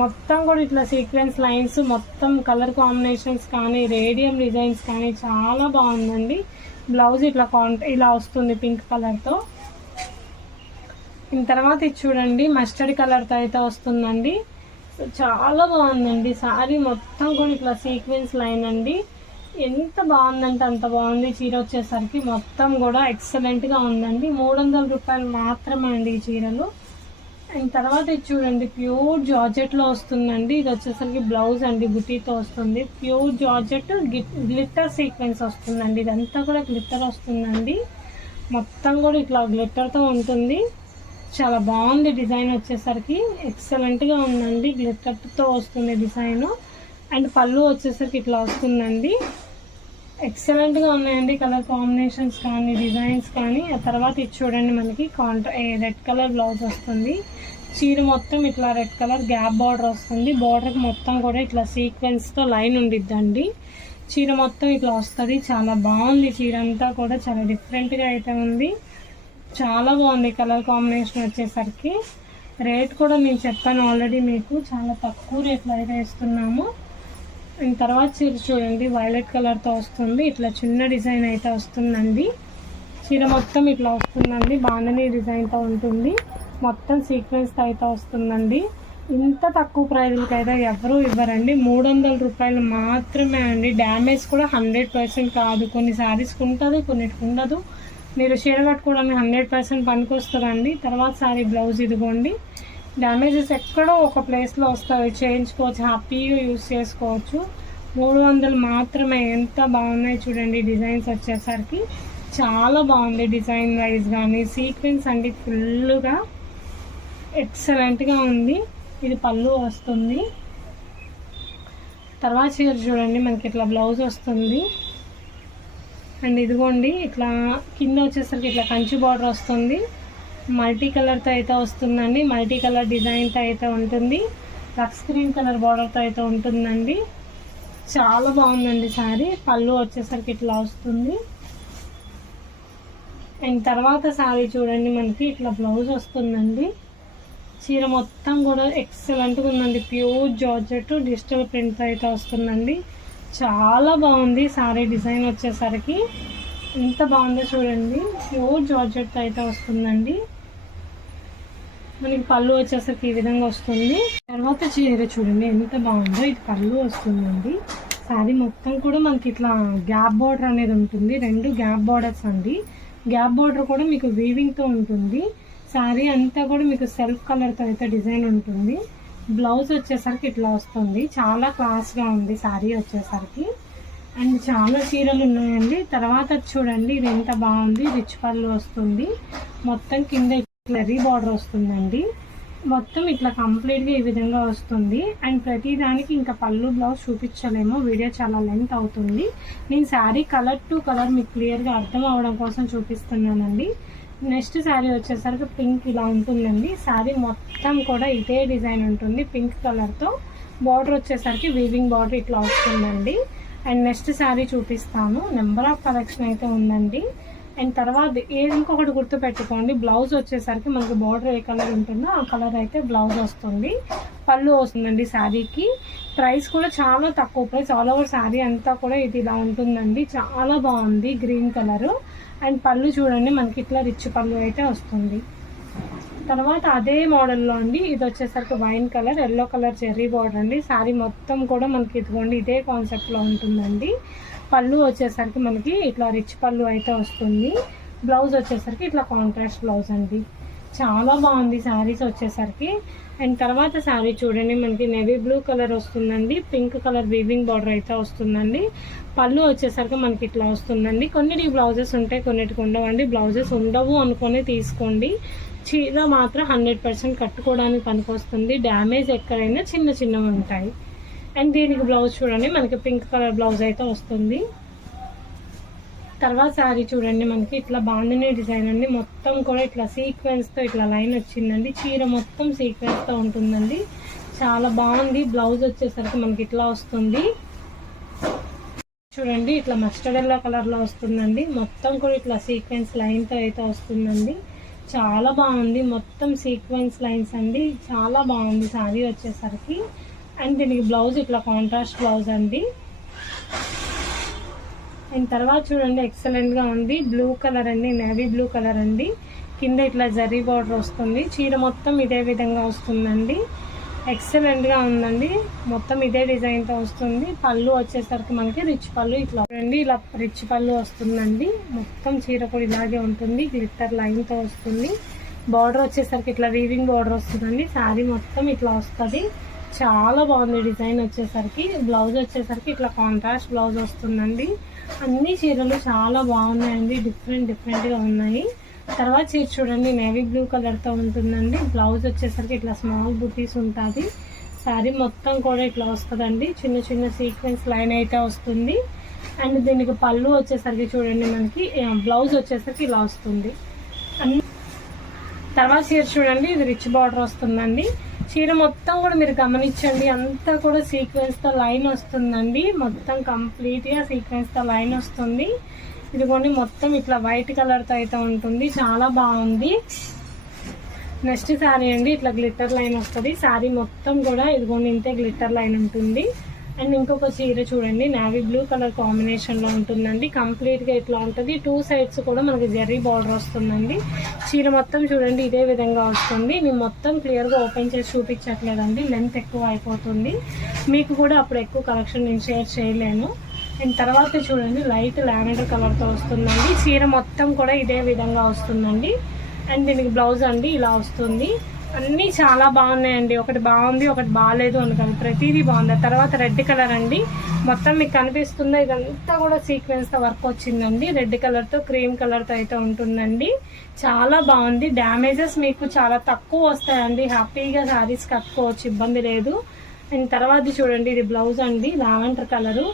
మొత్తం కూడా ఇట్లా సీక్వెన్స్ లైన్స్ మొత్తం కలర్ కాంబినేషన్స్ కానీ రేడియం డిజైన్స్ కానీ చాలా బాగుందండి. బ్లౌజ్ ఇట్లా కాంట ఇలా వస్తుంది పింక్ కలర్తో తర్వాత ఇది చూడండి మస్టర్డ్ కలర్తో అయితే వస్తుందండి. చాలా బాగుందండి. సారీ మొత్తం కూడా ఇట్లా సీక్వెన్స్ లైన్ అండి. ఎంత బాగుందంటే అంత బాగుంది. చీర వచ్చేసరికి మొత్తం కూడా ఎక్సలెంట్గా ఉందండి. మూడు వందల రూపాయలు మాత్రమే అండి ఈ చీరలు. అండ్ తర్వాత ఇది చూడండి ప్యూర్ జార్జెట్లో వస్తుందండి. ఇది వచ్చేసరికి బ్లౌజ్ అండి బుటీతో వస్తుంది. ప్యూర్ జార్జెట్ గ్లిట్టర్ సీక్వెన్స్ వస్తుందండి. ఇదంతా కూడా గ్లిట్టర్ వస్తుందండి. మొత్తం కూడా ఇట్లా గ్లిట్టర్తో ఉంటుంది. చాలా బాగుంది డిజైన్ వచ్చేసరికి. ఎక్సలెంట్గా ఉందండి. గ్లిట్టర్తో వస్తుంది డిజైన్. అండ్ పళ్ళు వచ్చేసరికి ఇట్లా వస్తుందండి. ఎక్సలెంట్గా ఉన్నాయండి కలర్ కాంబినేషన్స్ కానీ డిజైన్స్ కానీ. ఆ తర్వాత ఇది చూడండి మనకి కాంట్రా రెడ్ కలర్ బ్లౌజ్ వస్తుంది. చీర మొత్తం ఇట్లా రెడ్ కలర్ గ్యాప్ బార్డర్ వస్తుంది. బార్డర్కి మొత్తం కూడా ఇట్లా సీక్వెన్స్తో లైన్ ఉండిద్దండి. చీర మొత్తం ఇట్లా వస్తుంది. చాలా బాగుంది చీర అంతా కూడా. చాలా డిఫరెంట్గా అయితే ఉంది. చాలా బాగుంది కలర్ కాంబినేషన్ వచ్చేసరికి. రేట్ కూడా నేను చెప్పాను ఆల్రెడీ మీకు. చాలా తక్కువ రేట్లో అయితే ఇస్తున్నాము. అండ్ తర్వాత చీర చూడండి వైలెట్ కలర్తో వస్తుంది. ఇట్లా చిన్న డిజైన్ అయితే వస్తుందండి. చీర మొత్తం ఇట్లా వస్తుందండి. బాగానే డిజైన్తో ఉంటుంది. మొత్తం సీక్వెన్స్తో అయితే వస్తుందండి. ఇంత తక్కువ ప్రైజులకి అయితే ఎవరూ ఇవ్వరండి. మూడు వందల రూపాయలు మాత్రమే అండి. డ్యామేజ్ కూడా హండ్రెడ్ పర్సెంట్ కాదు. కొన్ని శారీస్కి ఉంటుంది కొన్నిటికి ఉండదు. మీరు చీర కట్టుకోవడానికి హండ్రెడ్ పర్సెంట్ పనికొస్తుందండి. తర్వాత శారీ బ్లౌజ్ ఇదిగోండి. డ్యామేజెస్ ఎక్కడో ఒక ప్లేస్లో వస్తాయి. చేయించుకోవచ్చు హ్యాపీగా యూస్ చేసుకోవచ్చు. మూడు వందలు మాత్రమే. ఎంత బాగున్నాయి చూడండి డిజైన్స్ వచ్చేసరికి. చాలా బాగుంది డిజైన్ వైజ్ కానీ సీక్వెన్స్ అండి ఫుల్గా ఎక్సలెంట్గా ఉంది. ఇది పళ్ళు వస్తుంది. తర్వాత చీర చూడండి మనకి ఇట్లా బ్లౌజ్ వస్తుంది. అండ్ ఇదిగోండి ఇట్లా కింద వచ్చేసరికి ఇట్లా కంచి బార్డర్ వస్తుంది. మల్టీ కలర్తో అయితే వస్తుందండి. మల్టీ కలర్ డిజైన్తో అయితే ఉంటుంది. లక్స్ క్రీమ్ కలర్ బార్డర్తో అయితే ఉంటుందండి. చాలా బాగుందండి శారీ. పళ్ళు వచ్చేసరికి ఇట్లా వస్తుంది. అండ్ తర్వాత శారీ చూడండి మనకి. ఇట్లా బ్లౌజ్ వస్తుందండి. చీర మొత్తం కూడా ఎక్సలెంట్గా ఉందండి. ప్యూర్ జార్జెట్ డిజిటల్ ప్రింట్ అయితే వస్తుందండి. చాలా బాగుంది శారీ డిజైన్ వచ్చేసరికి. ఎంత బాగుందో చూడండి. ప్యూర్ జార్జెట్ అయితే వస్తుందండి. మనకి పళ్ళు వచ్చేసరికి ఈ విధంగా వస్తుంది. తర్వాత చీర చూడండి ఎంత బాగుందో. ఇది పళ్ళు వస్తుందండి. శారీ మొత్తం కూడా మనకి ఇట్లా గ్యాప్ బార్డర్ అనేది ఉంటుంది. రెండు గ్యాప్ బార్డర్స్ అండి. గ్యాప్ బార్డర్ కూడా మీకు వీవింగ్తో ఉంటుంది. శారీ అంతా కూడా మీకు సెల్ఫ్ కలర్తో అయితే డిజైన్ ఉంటుంది. బ్లౌజ్ వచ్చేసరికి ఇట్లా వస్తుంది. చాలా క్లాస్గా ఉంది శారీ వచ్చేసరికి. అండ్ చాలా చీరలు ఉన్నాయండి. తర్వాత చూడండి ఇది ఎంత బాగుంది. రిచ్ పళ్ళు వస్తుంది. మొత్తం కింద క్లరీ బార్డర్ వస్తుందండి. మొత్తం ఇట్లా కంప్లీట్గా ఈ విధంగా వస్తుంది. అండ్ ప్రతి దానికి ఇంకా పళ్ళు బ్లౌజ్ చూపించలేము. వీడియో చాలా లెంత్ అవుతుంది. నేను శారీ కలర్ టు కలర్ మీకు క్లియర్గా అర్థం అవడం కోసం చూపిస్తున్నానండి. నెక్స్ట్ శారీ వచ్చేసరికి పింక్ ఇలా ఉంటుందండి. శారీ మొత్తం కూడా ఇదే డిజైన్ ఉంటుంది పింక్ కలర్తో బార్డర్ వచ్చేసరికి వీవింగ్ బార్డర్ ఇట్లా వస్తుందండి. అండ్ నెక్స్ట్ శారీ చూపిస్తాను. నెంబర్ ఆఫ్ కలెక్షన్ అయితే ఉందండి. అండ్ తర్వాత ఏది ఇంకొకటి గుర్తు పెట్టుకోండి బ్లౌజ్ వచ్చేసరికి మనకి బార్డర్ ఏ కలర్ ఉంటుందో ఆ కలర్ అయితే బ్లౌజ్ వస్తుంది. పళ్ళు వస్తుందండి శారీకి. ప్రైస్ కూడా చాలా తక్కువ ప్రైస్ ఆల్ ఓవర్ శారీ అంతా కూడా ఇది ఇలా ఉంటుందండి. చాలా బాగుంది గ్రీన్ కలర్ అండ్ పళ్ళు చూడండి మనకి ఇట్లా రిచ్ పళ్ళు అయితే వస్తుంది. తర్వాత అదే మోడల్లో అండి. ఇది వచ్చేసరికి wine colour yellow colour cherry border అండి. శారీ మొత్తం కూడా మనకి ఇదిగోండి ఇదే కాన్సెప్ట్లో ఉంటుందండి. పళ్ళు వచ్చేసరికి మనకి ఇట్లా రిచ్ పళ్ళు అయితే వస్తుంది. బ్లౌజ్ వచ్చేసరికి ఇట్లా కాంట్రాస్ట్ బ్లౌజ్ అండి. చాలా బాగుంది శారీస్ వచ్చేసరికి. అండ్ తర్వాత శారీ చూడండి మనకి నెవీ బ్లూ కలర్ వస్తుందండి. పింక్ కలర్ వీవింగ్ బార్డర్ అయితే వస్తుందండి. పళ్ళు వచ్చేసరికి మనకి ఇట్లా వస్తుందండి. కొన్నిటికి బ్లౌజెస్ ఉంటాయి కొన్నిటికి ఉండవండి. బ్లౌజెస్ ఉండవు అనుకొని తీసుకోండి. చీర మాత్రం హండ్రెడ్ పర్సెంట్ కట్టుకోవడానికి పనికొస్తుంది. డ్యామేజ్ ఎక్కడైనా చిన్న చిన్నవి ఉంటాయి. అండ్ దీనికి బ్లౌజ్ చూడండి మనకి పింక్ కలర్ బ్లౌజ్ అయితే వస్తుంది. తర్వాత శారీ చూడండి మనకి ఇట్లా బాగుంది డిజైన్ అండి. మొత్తం కూడా ఇట్లా సీక్వెన్స్తో ఇట్లా లైన్ వచ్చిందండి. చీర మొత్తం సీక్వెన్స్తో ఉంటుందండి. చాలా బాగుంది. బ్లౌజ్ వచ్చేసరికి మనకి ఇట్లా వస్తుంది. చూడండి ఇట్లా మస్టర్డ్ ఎల్లో కలర్లో వస్తుందండి. మొత్తం కూడా ఇట్లా సీక్వెన్స్ లైన్తో అయితే వస్తుందండి. చాలా బాగుంది. మొత్తం సీక్వెన్స్ లైన్స్ అండి. చాలా బాగుంది శారీ వచ్చేసరికి. అండ్ దీనికి బ్లౌజ్ ఇట్లా కాంట్రాస్ట్ బ్లౌజ్ అండి. అండ్ తర్వాత చూడండి ఎక్సలెంట్గా ఉంది. బ్లూ కలర్ అండి నేవీ బ్లూ కలర్ అండి. కింద ఇట్లా జరీ బార్డర్ వస్తుంది. చీర మొత్తం ఇదే విధంగా వస్తుందండి. ఎక్సలెంట్గా ఉందండి. మొత్తం ఇదే డిజైన్తో వస్తుంది. పళ్ళు వచ్చేసరికి మనకి రిచ్ పళ్ళు ఇట్లా రండి ఇలా రిచ్ పళ్ళు వస్తుందండి. మొత్తం చీర కూడా ఇలాగే ఉంటుంది. గ్లిట్టర్ లైన్తో వస్తుంది. బార్డర్ వచ్చేసరికి ఇట్లా వీవింగ్ బార్డర్ వస్తుందండి. శారీ మొత్తం ఇట్లా వస్తుంది. చాలా బాగుంది డిజైన్ వచ్చేసరికి. బ్లౌజ్ వచ్చేసరికి ఇట్లా కాంట్రాస్ట్ బ్లౌజ్ వస్తుందండి. అన్ని చీరలు చాలా బాగున్నాయండి. డిఫరెంట్ డిఫరెంట్గా ఉన్నాయి. తర్వాత చీర చూడండి నేవీ బ్లూ కలర్తో ఉంటుందండి. బ్లౌజ్ వచ్చేసరికి ఇట్లా స్మాల్ బుటీస్ ఉంటుంది. శారీ మొత్తం కూడా ఇట్లా వస్తుందండి. చిన్న చిన్న సీక్వెన్స్ లైన్ అయితే వస్తుంది. అండ్ దీనికి పళ్ళు వచ్చేసరికి చూడండి మనకి బ్లౌజ్ వచ్చేసరికి ఇలా వస్తుంది. తర్వాత చీర చూడండి ఇది రిచ్ బార్డర్ వస్తుందండి. చీర మొత్తం కూడా మీరు గమనించండి అంతా కూడా సీక్వెన్స్తో లైన్ వస్తుందండి. మొత్తం కంప్లీట్గా సీక్వెన్స్తో లైన్ వస్తుంది. ఇదిగోండి మొత్తం ఇట్లా వైట్ కలర్తో అయితే ఉంటుంది. చాలా బాగుంది. నెక్స్ట్ శారీ అండి ఇట్లా గ్లిట్టర్ లైన్ వస్తుంది. శారీ మొత్తం కూడా ఇదిగోండి ఇంతే గ్లిట్టర్ లైన్ ఉంటుంది. అండ్ ఇంకొక చీర చూడండి నావీ బ్లూ కలర్ కాంబినేషన్లో ఉంటుందండి. కంప్లీట్గా ఇట్లా ఉంటుంది. టూ సైడ్స్ కూడా మనకి జెర్రీ బార్డర్ వస్తుందండి. చీర మొత్తం చూడండి ఇదే విధంగా వస్తుంది. నేను మొత్తం క్లియర్గా ఓపెన్ చేసి చూపించట్లేదండి. లెంత్ ఎక్కువ అయిపోతుంది. మీకు కూడా అప్పుడు ఎక్కువ కలెక్షన్ నేను షేర్ చేయలేను. అండ్ తర్వాత చూడండి లైట్ లావెండర్ కలర్తో వస్తుందండి. చీర మొత్తం కూడా ఇదే విధంగా వస్తుందండి. అండ్ దీనికి బ్లౌజ్ అండి ఇలా వస్తుంది. అన్నీ చాలా బాగున్నాయండి. ఒకటి బాగుంది ఒకటి బాగాలేదు అని కాదు. ప్రతిదీ బాగుంది. తర్వాత రెడ్ కలర్ అండి. మొత్తం మీకు కనిపిస్తుందో ఇదంతా కూడా సీక్వెన్స్తో వర్క్ వచ్చిందండి. రెడ్ కలర్తో క్రీమ్ కలర్తో అయితే ఉంటుందండి. చాలా బాగుంది. డ్యామేజెస్ మీకు చాలా తక్కువ వస్తాయండి. హ్యాపీగా శారీస్ కట్టుకోవచ్చు ఇబ్బంది లేదు. అండ్ తర్వాత చూడండి ఇది బ్లౌజ్ అండి లావెండర్ కలరు.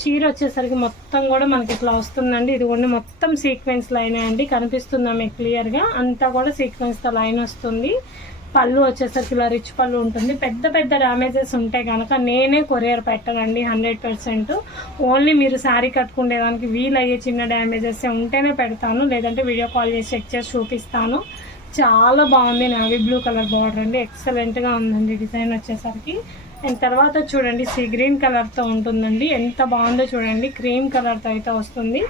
చీర వచ్చేసరికి మొత్తం కూడా మనకి ఇట్లా వస్తుందండి. ఇది కూడా మొత్తం సీక్వెన్స్ లైన్ అండి కనిపిస్తుందా మీకు క్లియర్గా అంతా కూడా సీక్వెన్స్తో లైన్ వస్తుంది. పళ్ళు వచ్చేసరికి ఇలా రిచ్ పళ్ళు ఉంటుంది. పెద్ద పెద్ద డ్యామేజెస్ ఉంటే కనుక నేనే కొరియర్ పెట్టనండి హండ్రెడ్ పర్సెంట్ ఓన్లీ మీరు శారీ కట్టుకునేదానికి వీలయ్యే చిన్న డ్యామేజెస్ ఉంటేనే పెడతాను. లేదంటే వీడియో కాల్ చేసి చెక్ చేసి చూపిస్తాను. చాలా బాగుంది నావీ బ్లూ కలర్ బార్డర్ అండి. ఎక్సలెంట్గా ఉందండి డిజైన్ వచ్చేసరికి. అండ్ తర్వాత చూడండి సీ గ్రీన్ కలర్తో ఉంటుందండి. ఎంత బాగుందో చూడండి క్రీమ్ కలర్తో అయితే వస్తుంది.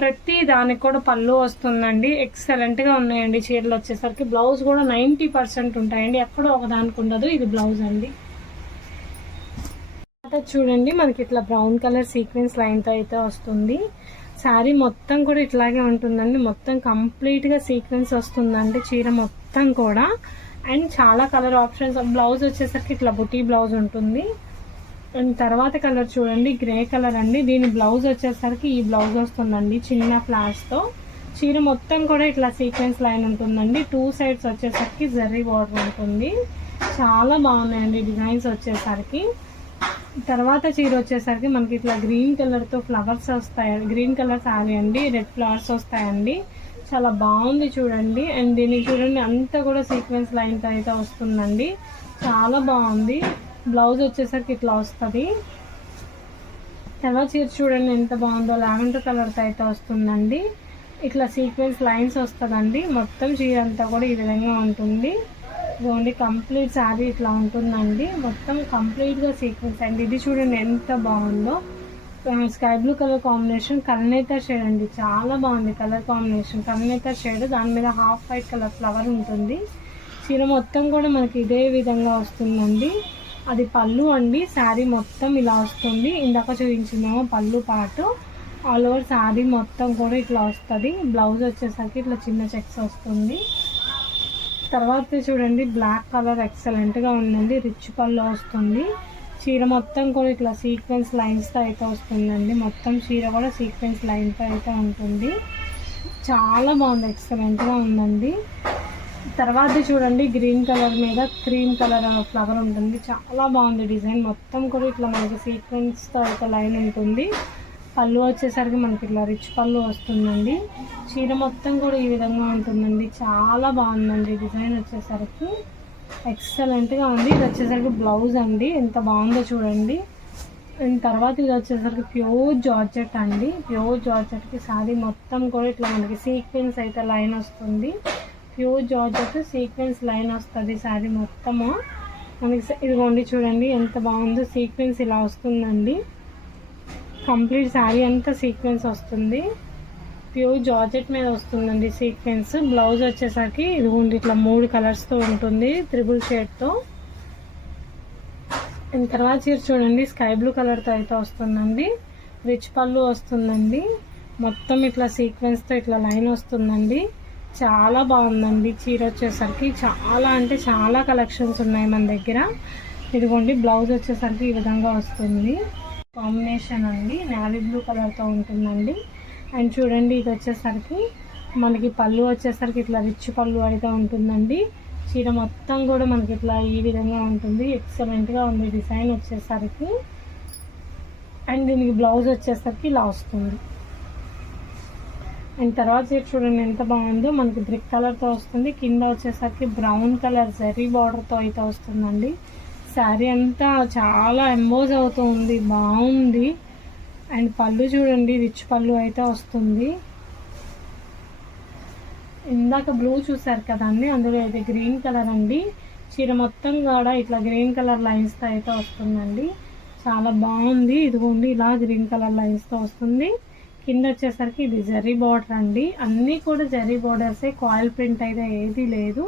ప్రతి దానికి కూడా పళ్ళు వస్తుందండి. ఎక్సలెంట్గా ఉన్నాయండి చీరలు వచ్చేసరికి. బ్లౌజ్ కూడా నైంటీ పర్సెంట్ ఉంటాయండి. ఎక్కడో ఒక దానికి ఉండదు. ఇది బ్లౌజ్ అండి. తర్వాత చూడండి మనకి ఇట్లా బ్రౌన్ కలర్ సీక్వెన్స్ లైన్తో అయితే వస్తుంది. శారీ మొత్తం కూడా ఇట్లాగే ఉంటుందండి. మొత్తం కంప్లీట్గా సీక్వెన్స్ వస్తుందండి. చీర మొత్తం కూడా. అండ్ చాలా కలర్ ఆప్షన్స్. బ్లౌజ్ వచ్చేసరికి ఇట్లా బుటీ బ్లౌజ్ ఉంటుంది. అండ్ తర్వాత కలర్ చూడండి గ్రే కలర్ అండి. దీని బ్లౌజ్ వచ్చేసరికి ఈ బ్లౌజ్ వస్తుందండి చిన్న ఫ్లాష్తో చీర మొత్తం కూడా ఇట్లా సీక్వెన్స్ లైన్ ఉంటుందండి. టూ సైడ్స్ వచ్చేసరికి జర్రీ బార్డర్ ఉంటుంది. చాలా బాగున్నాయండి డిజైన్స్ వచ్చేసరికి. తర్వాత చీర వచ్చేసరికి మనకి ఇట్లా గ్రీన్ కలర్తో ఫ్లవర్స్ వస్తాయి. గ్రీన్ కలర్ శారీ అండి రెడ్ ఫ్లవర్స్ వస్తాయండి. చాలా బాగుంది చూడండి. అండ్ దీన్ని చూడండి అంతా కూడా సీక్వెన్స్ లైన్తో అయితే వస్తుందండి. చాలా బాగుంది. బ్లౌజ్ వచ్చేసరికి ఇట్లా వస్తుంది. తెల్ల చీర చూడండి ఎంత బాగుందో. లావెండర్ కలర్తో అయితే వస్తుందండి. ఇట్లా సీక్వెన్స్ లైన్స్ వస్తుందండి. మొత్తం చీర అంతా కూడా ఈ విధంగా ఉంటుంది. ఇదిగోండి కంప్లీట్ శారీ ఇట్లా ఉంటుందండి. మొత్తం కంప్లీట్గా సీక్వెన్స్ అండి. ఇది చూడండి ఎంత బాగుందో. స్కై బ్లూ కలర్ కాంబినేషన్ కల్నేతర్ షేడ్ అండి. చాలా బాగుంది కలర్ కాంబినేషన్. కల్నేతర్ షేడ్ దాని మీద హాఫ్ వైట్ కలర్ ఫ్లవర్ ఉంటుంది. చీర మొత్తం కూడా మనకి ఇదే విధంగా వస్తుందండి. అది పళ్ళు అండి. శారీ మొత్తం ఇలా వస్తుంది. ఇందాక చూపించిందేమో పళ్ళు పాటు. ఆల్ ఓవర్ శారీ మొత్తం కూడా ఇట్లా వస్తుంది. బ్లౌజ్ వచ్చేసరికి ఇట్లా చిన్న చెక్స్ వస్తుంది. తర్వాత చూడండి బ్లాక్ కలర్ ఎక్సలెంట్గా ఉందండి. రిచ్ పళ్ళు వస్తుంది. చీర మొత్తం కూడా ఇట్లా సీక్వెన్స్ లైన్స్తో అయితే వస్తుందండి. మొత్తం చీర కూడా సీక్వెన్స్ లైన్తో అయితే ఉంటుంది. చాలా బాగుంది ఎక్సలెంట్గా ఉందండి. తర్వాత చూడండి గ్రీన్ కలర్ మీద క్రీమ్ కలర్ ఫ్లవర్ ఉంటుంది. చాలా బాగుంది డిజైన్ మొత్తం కూడా ఇట్లా మనకి సీక్వెన్స్తో అయితే లైన్ ఉంటుంది. పళ్ళు వచ్చేసరికి మనకి ఇట్లా రిచ్ పళ్ళు వస్తుందండి. చీర మొత్తం కూడా ఈ విధంగా ఉంటుందండి. చాలా బాగుందండి డిజైన్ వచ్చేసరికి. ఎక్సలెంట్గా ఉంది. ఇది వచ్చేసరికి బ్లౌజ్ అండి. ఎంత బాగుందో చూడండి. అండ్ తర్వాత ఇది వచ్చేసరికి ప్యూర్ జార్జెట్ అండి. ప్యూర్ జార్జెట్కి శారీ మొత్తం కూడా ఇట్లా మనకి సీక్వెన్స్ అయితే లైన్ వస్తుంది. ప్యూర్ జార్జెట్ సీక్వెన్స్ లైన్ వస్తుంది శారీ మొత్తము. మనకి ఇదిగోండి చూడండి ఎంత బాగుందో సీక్వెన్స్ ఇలా వస్తుందండి. కంప్లీట్ శారీ అంతా సీక్వెన్స్ వస్తుంది. ప్యూర్ జార్జెట్ మీద వస్తుందండి సీక్వెన్స్. బ్లౌజ్ వచ్చేసరికి ఇదిగోండి ఇట్లా మూడు కలర్స్తో ఉంటుంది త్రిబుల్ షేడ్తో అండ్ తర్వాత చీర చూడండి స్కై బ్లూ కలర్తో అయితే వస్తుందండి. రిచ్ పళ్ళు వస్తుందండి. మొత్తం ఇట్లా సీక్వెన్స్తో ఇట్లా లైన్ వస్తుందండి. చాలా బాగుందండి చీర వచ్చేసరికి. చాలా అంటే చాలా కలెక్షన్స్ ఉన్నాయి మన దగ్గర. ఇదిగోండి బ్లౌజ్ వచ్చేసరికి ఈ విధంగా వస్తుంది. కాంబినేషన్ అండి నావీ బ్లూ కలర్తో ఉంటుందండి. అండ్ చూడండి ఇది వచ్చేసరికి మనకి పళ్ళు వచ్చేసరికి ఇట్లా రిచ్ పళ్ళు అయితే ఉంటుందండి. చీర మొత్తం కూడా మనకి ఇట్లా ఈ విధంగా ఉంటుంది. ఎక్సలెంట్గా ఉంది డిజైన్ వచ్చేసరికి. అండ్ దీనికి బ్లౌజ్ వచ్చేసరికి ఇలా వస్తుంది. అండ్ తర్వాత చీర చూడండి ఎంత బాగుందో. మనకి బ్రిక్ కలర్తో వస్తుంది. కింద వచ్చేసరికి బ్రౌన్ కలర్ జరీ బార్డర్తో అయితే వస్తుందండి. శారీ అంతా చాలా ఎంబోజ్ అవుతూ ఉంది. బాగుంది. అండ్ పళ్ళు చూడండి రిచ్ పళ్ళు అయితే వస్తుంది. ఇందాక బ్లూ చూసారు కదండి అందులో అయితే గ్రీన్ కలర్ అండి. చీర మొత్తం కూడా ఇట్లా గ్రీన్ కలర్ లైన్స్తో అయితే వస్తుందండి. చాలా బాగుంది ఇదిగోండి ఇలా గ్రీన్ కలర్ లైన్స్తో వస్తుంది. కింద వచ్చేసరికి ఇది జరీ బార్డర్ అండి. అన్నీ కూడా జరీ బార్డర్సే కాయిల్ ప్రింట్ అయితే ఏది లేదు.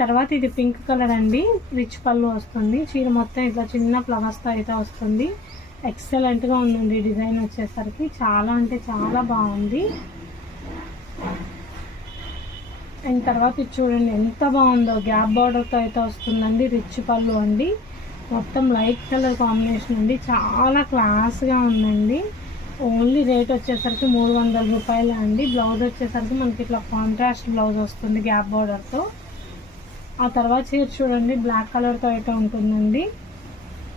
తర్వాత ఇది పింక్ కలర్ అండి రిచ్ పళ్ళు వస్తుంది. చీర మొత్తం ఇట్లా చిన్న ఫ్లవర్స్తో అయితే వస్తుంది. ఎక్సలెంట్గా ఉందండి డిజైన్ వచ్చేసరికి. చాలా అంటే చాలా బాగుంది. అండ్ తర్వాత ఇది చూడండి ఎంత బాగుందో. గ్యాప్ బార్డర్తో అయితే వస్తుందండి. రిచ్ పళ్ళు అండి. మొత్తం లైట్ కలర్ కాంబినేషన్ అండి. చాలా క్లాస్గా ఉందండి. ఓన్లీ రేట్ వచ్చేసరికి మూడు వందల రూపాయలు అండి. బ్లౌజ్ వచ్చేసరికి మనకి ఇట్లా కాంట్రాస్ట్ బ్లౌజ్ వస్తుంది గ్యాప్ బార్డర్తో. ఆ తర్వాత చీర చూడండి బ్లాక్ కలర్తో అయితే ఉంటుందండి.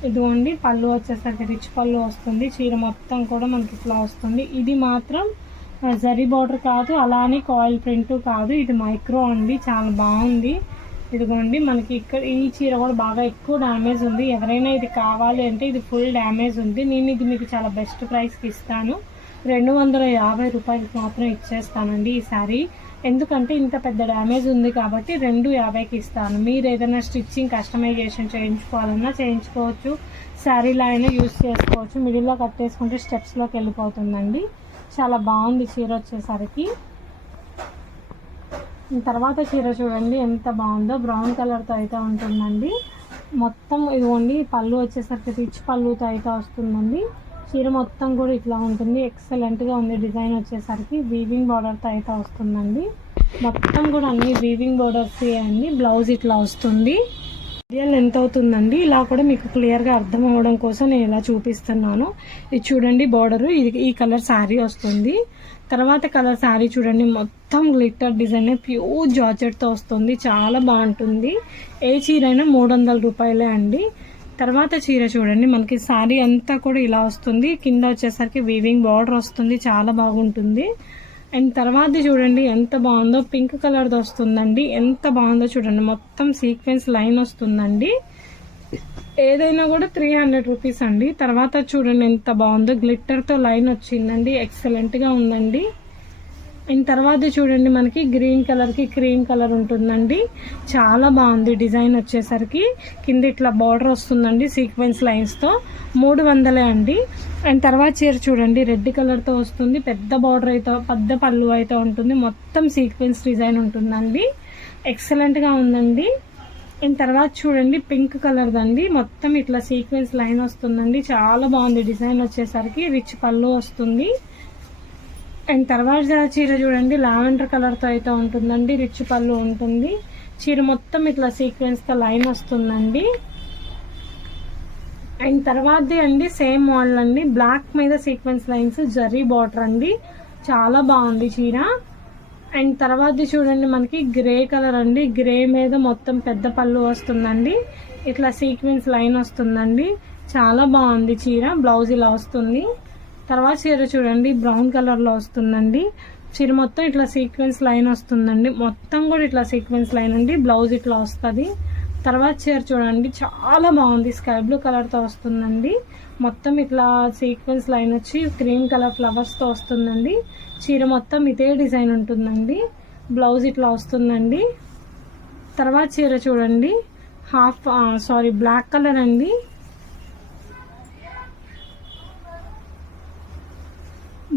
ఇదిగోండి పళ్ళు వచ్చేసరికి రిచ్ పళ్ళు వస్తుంది. చీర మొత్తం కూడా మనకి ఇట్లా వస్తుంది. ఇది మాత్రం జరీ బార్డర్ కాదు అలానే కాయిల్ ప్రింట్ కాదు. ఇది మైక్రో అండి చాలా బాగుంది. ఇదిగోండి మనకి ఇక్కడ ఈ చీర కూడా బాగా ఎక్కువ డ్యామేజ్ ఉంది. ఎవరైనా ఇది కావాలి అంటే ఇది ఫుల్ డ్యామేజ్ ఉంది. నేను ఇది మీకు చాలా బెస్ట్ ప్రైస్కి ఇస్తాను. రెండు వందల యాభై రూపాయలకి మాత్రం ఇచ్చేస్తానండి ఈ శారీ. ఎందుకంటే ఇంత పెద్ద డ్యామేజ్ ఉంది కాబట్టి రెండు యాభైకి ఇస్తాను. మీరు ఏదైనా స్టిచ్చింగ్ కస్టమైజేషన్ చేయించుకోవాలన్నా చేయించుకోవచ్చు. శారీలో అయినా యూస్ చేసుకోవచ్చు. మిడిల్లో కట్టేసుకుంటే స్టెప్స్లోకి వెళ్ళిపోతుందండి. చాలా బాగుంది చీర వచ్చేసరికి. తర్వాత చీర చూడండి ఎంత బాగుందో. బ్రౌన్ కలర్తో అయితే ఉంటుందండి. మొత్తం ఇదిగోండి పళ్ళు వచ్చేసరికి రిచ్ పళ్ళుతో అయితే వస్తుందండి. చీర మొత్తం కూడా ఇట్లా ఉంటుంది. ఎక్సలెంట్గా ఉంది డిజైన్ వచ్చేసరికి. వీవింగ్ బార్డర్తో అయితే వస్తుందండి. మొత్తం కూడా అన్ని వీవింగ్ బార్డర్స్ అండి. బ్లౌజ్ ఇట్లా వస్తుంది. ఐడియల్ ఎంత అవుతుందండి. ఇలా కూడా మీకు క్లియర్గా అర్థం అవ్వడం కోసం నేను ఇలా చూపిస్తున్నాను. ఇది చూడండి బార్డరు ఇది ఈ కలర్ శారీ వస్తుంది. తర్వాత కలర్ శారీ చూడండి. మొత్తం గ్లిట్టర్ డిజైన్ ప్యూర్ జార్జెట్తో వస్తుంది. చాలా బాగుంటుంది. ఏ చీర అయినా మూడు వందల రూపాయలే అండి. తర్వాత చీర చూడండి. మనకి శారీ అంతా కూడా ఇలా వస్తుంది. కింద వచ్చేసరికి వీవింగ్ బార్డర్ వస్తుంది. చాలా బాగుంటుంది. అండ్ తర్వాత చూడండి ఎంత బాగుందో పింక్ కలర్ది వస్తుందండి. ఎంత బాగుందో చూడండి. మొత్తం సీక్వెన్స్ లైన్ వస్తుందండి. ఏదైనా కూడా త్రీ హండ్రెడ్ రూపీస్ అండి. తర్వాత చూడండి ఎంత బాగుందో. గ్లిట్టర్తో లైన్ వచ్చిందండి. ఎక్సలెంట్గా ఉందండి. అండ్ తర్వాత చూడండి మనకి గ్రీన్ కలర్కి క్రీమ్ కలర్ ఉంటుందండి. చాలా బాగుంది డిజైన్ వచ్చేసరికి. కింద ఇట్లా బార్డర్ వస్తుందండి సీక్వెన్స్ లైన్స్తో మూడు వందలే అండి. అండ్ తర్వాత చీర చూడండి రెడ్ కలర్తో వస్తుంది. పెద్ద బార్డర్ అయితే పెద్ద పళ్ళు అయితే ఉంటుంది. మొత్తం సీక్వెన్స్ డిజైన్ ఉంటుందండి. ఎక్సలెంట్గా ఉందండి. అండ్ తర్వాత చూడండి పింక్ కలర్దండి మొత్తం ఇట్లా సీక్వెన్స్ లైన్ వస్తుందండి. చాలా బాగుంది డిజైన్ వచ్చేసరికి. రిచ్ పళ్ళు వస్తుంది. అండ్ తర్వాత చీర చూడండి లావెండర్ కలర్తో అయితే ఉంటుందండి రిచ్ పళ్ళు ఉంటుంది. చీర మొత్తం ఇట్లా సీక్వెన్స్తో లైన్ వస్తుందండి. అండ్ తర్వాతది అండి సేమ్ మోడల్ అండి. బ్లాక్ మీద సీక్వెన్స్ లైన్స్ జర్రీ బార్డర్ అండి. చాలా బాగుంది చీర. అండ్ తర్వాతది చూడండి మనకి గ్రే కలర్ అండి. గ్రే మీద మొత్తం పెద్ద పళ్ళు వస్తుందండి. ఇట్లా సీక్వెన్స్ లైన్ వస్తుందండి. చాలా బాగుంది చీర బ్లౌజ్ ఇలా వస్తుంది. తర్వాత చీర చూడండి బ్రౌన్ కలర్లో వస్తుందండి. చీర మొత్తం ఇట్లా సీక్వెన్స్ లైన్ వస్తుందండి. మొత్తం కూడా ఇట్లా సీక్వెన్స్ లైన్ అండి. బ్లౌజ్ ఇట్లా వస్తుంది. తర్వాత చీర చూడండి చాలా బాగుంది. స్కై బ్లూ కలర్తో వస్తుందండి. మొత్తం ఇట్లా సీక్వెన్స్ లైన్ వచ్చి క్రీమ్ కలర్ ఫ్లవర్స్తో వస్తుందండి. చీర మొత్తం ఇదే డిజైన్ ఉంటుందండి. బ్లౌజ్ ఇట్లా వస్తుందండి. తర్వాత చీర చూడండి. హాఫ్ సారీ బ్లాక్ కలర్ అండి.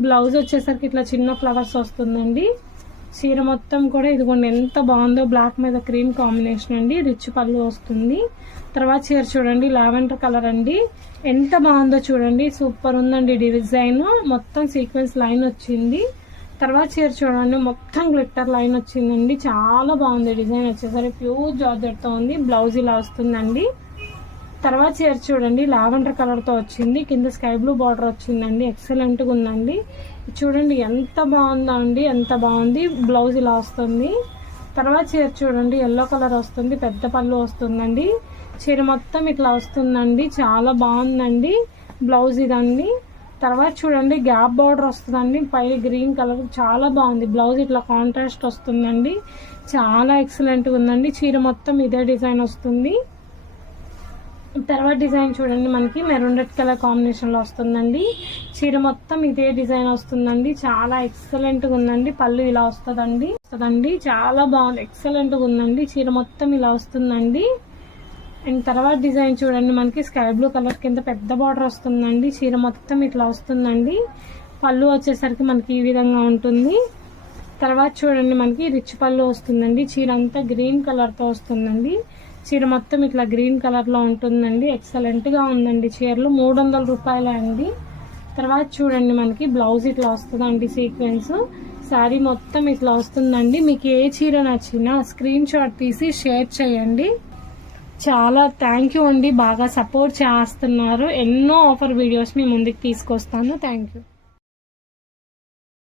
బ్లౌజ్ వచ్చేసరికి ఇట్లా చిన్న ఫ్లవర్స్ వస్తుందండి. చీర మొత్తం కూడా ఇదిగోండి ఎంత బాగుందో బ్లాక్ మీద క్రీమ్ కాంబినేషన్ అండి. రిచ్ పళ్ళు వస్తుంది. తర్వాత చీర చూడండి లావెండర్ కలర్ అండి. ఎంత బాగుందో చూడండి సూపర్ ఉందండి డిజైన్. మొత్తం సీక్వెన్స్ లైన్ వచ్చింది. తర్వాత చీర చూడండి మొత్తం గ్లిట్టర్ లైన్ వచ్చిందండి. చాలా బాగుంది డిజైన్ వచ్చేసరికి ప్యూర్ జార్జెట్తో ఉంది. బ్లౌజ్ ఇలా వస్తుందండి. తర్వాత చీర చూడండి లావెండర్ కలర్తో వచ్చింది. కింద స్కై బ్లూ బార్డర్ వచ్చిందండి. ఎక్సలెంట్గా ఉందండి. చూడండి ఎంత బాగుందో అండి ఎంత బాగుంది. బ్లౌజ్ ఇలా వస్తుంది. తర్వాత చీర చూడండి ఎల్లో కలర్ వస్తుంది పెద్ద పళ్ళు వస్తుందండి. చీర మొత్తం ఇట్లా వస్తుందండి. చాలా బాగుందండి. బ్లౌజ్ ఇదండి. తర్వాత చూడండి గ్యాప్ బార్డర్ వస్తుందండి. పై గ్రీన్ కలర్ చాలా బాగుంది. బ్లౌజ్ ఇట్లా కాంట్రాస్ట్ వస్తుందండి. చాలా ఎక్సలెంట్గా ఉందండి. చీర మొత్తం ఇదే డిజైన్ వస్తుంది. తర్వాత డిజైన్ చూడండి మనకి మెరూన్ రెడ్ కలర్ కాంబినేషన్లో వస్తుందండి. చీర మొత్తం ఇదే డిజైన్ వస్తుందండి. చాలా ఎక్సలెంట్గా ఉందండి. పళ్ళు ఇలా వస్తుందండి. వస్తుందండి. చాలా బాగుంది. ఎక్సలెంట్గా ఉందండి. చీర మొత్తం ఇలా వస్తుందండి. అండ్ తర్వాత డిజైన్ చూడండి మనకి స్కై బ్లూ కలర్ కింద పెద్ద బార్డర్ వస్తుందండి. చీర మొత్తం ఇట్లా వస్తుందండి. పళ్ళు వచ్చేసరికి మనకి ఈ విధంగా ఉంటుంది. తర్వాత చూడండి మనకి రిచ్ పళ్ళు వస్తుందండి. చీర అంతా గ్రీన్ కలర్తో వస్తుందండి. చీర మొత్తం ఇట్లా గ్రీన్ కలర్లో ఉంటుందండి. ఎక్సలెంట్గా ఉందండి చీరలు. మూడు వందల రూపాయలే అండి. తర్వాత చూడండి మనకి బ్లౌజ్ ఇట్లా వస్తుందండి సీక్వెన్స్ శారీ మొత్తం ఇట్లా వస్తుందండి. మీకు ఏ చీర నచ్చినా స్క్రీన్ షాట్ తీసి షేర్ చేయండి. చాలా థ్యాంక్ యూ అండి. బాగా సపోర్ట్ చేస్తున్నారు. ఎన్నో ఆఫర్ వీడియోస్ మీ ముందుకు తీసుకొస్తాను. Thank you